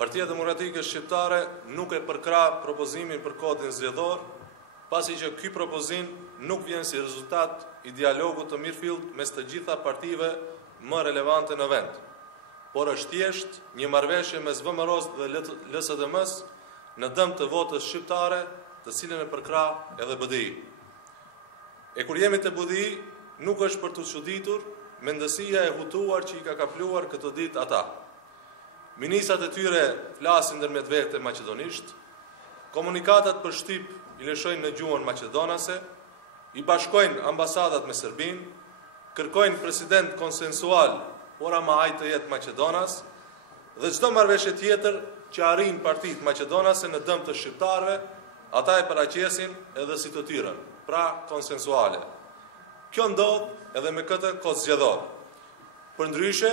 Partia Demokratike Shqiptare nuk e përkra propozimin për kodin zgjedhor, pasi që ky propozim nuk vjen si rezultat i dialogut të mirëfillt mes të gjitha partive më relevante në vend, por është thjesht një marrëveshje mes VMRO-s dhe LSDM-s në dëm të votës shqiptare, të cilën e përkra edhe BDI. E kur jemi të BDI, nuk është për të çuditur mendësia e hutuar që i ka kapluar këtë ditë ata. Ministrat e tyre flasin ndërmjet vete maqedonisht, komunikatat për shtyp i lëshojnë në gjuhën maqedonase, i bashkojnë ambasadat me Serbinë, kërkojnë president konsensual, por ama ai të jetë Maqedonas, dhe çdo marrëveshje tjetër që arrin partitë maqedonase në dëm të shqiptarëve, ata e paraqesin edhe si të tyrën, pra konsensuale. Kjo ndodh edhe me këtë kod zgjedhor. Përndryshe,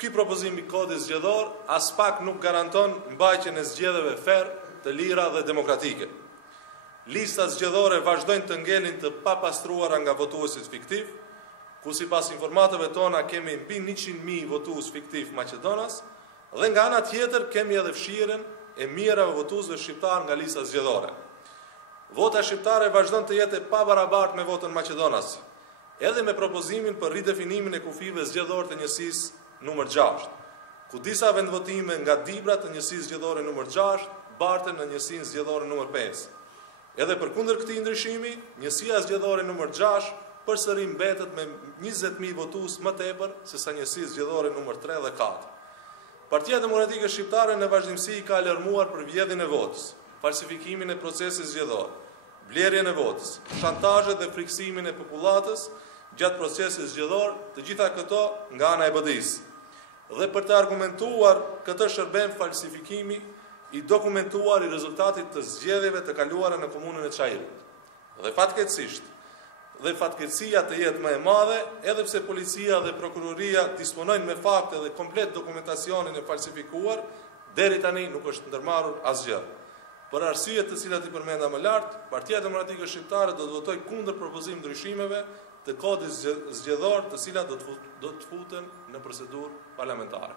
ky propozim i kodit zgjedhor as pak nuk garanton mbajtjen e zgjedhjeve fer, të lira dhe demokratike. Listat zgjedhore vazhdojnë të ngelin të papastruara nga votuesit fiktiv, ku sipas informatave tona kemi mbi 100.000 votues fiktiv Maqedonas, dhe nga ana tjetër kemi edhe fshirjen e mijërave votuesve shqiptar nga lista zgjedhore. Vota shqiptare vazhdon të jetë e pabarabartë me votën maqedonase, edhe me propozimin për ridefinimin e kufive zgjedhore të njësisë numër 6, ku disa vendvotime nga dibra të njësisë zgjedhore numër 6 barten në njësinë zgjedhore numër 5. Edhe përkundër këtij ndryshimi, njësia zgjedhore numër 6 përsëri mbetet me 20.000 votues më tepër se sa njësia zgjedhore numër 3 dhe 4. Partia Demokratike Shqiptare në vazhdimsi i ka alarmuar për vjedhjen e votës, falsifikimin e procesit zgjedhor, blerjen e votës, shantazhet dhe friksimin e popullatës gjatë procesit zgjedhor, të gjitha këto nga ana e BDI-s. Dhe për të argumentuar këtë shërbim falsifikimi i dokumentuar i rezultatit të zgjedhjeve të kaluara në komunën e Çajirit. Dhe fatkeqësia të jetë më e madhe, edhe pse policia dhe prokuroria disponojnë me fakte dhe komplet dokumentacionin e falsifikuar, deri tani nuk është ndërmarrur asgjë. Për arsyet të cilat i përmenda më lart, Partia Demokratike Shqiptare do të votojë kundër propozimit ndryshimeve të kodit zgjedhor, të cilat do të futen në procedurë parlamentare.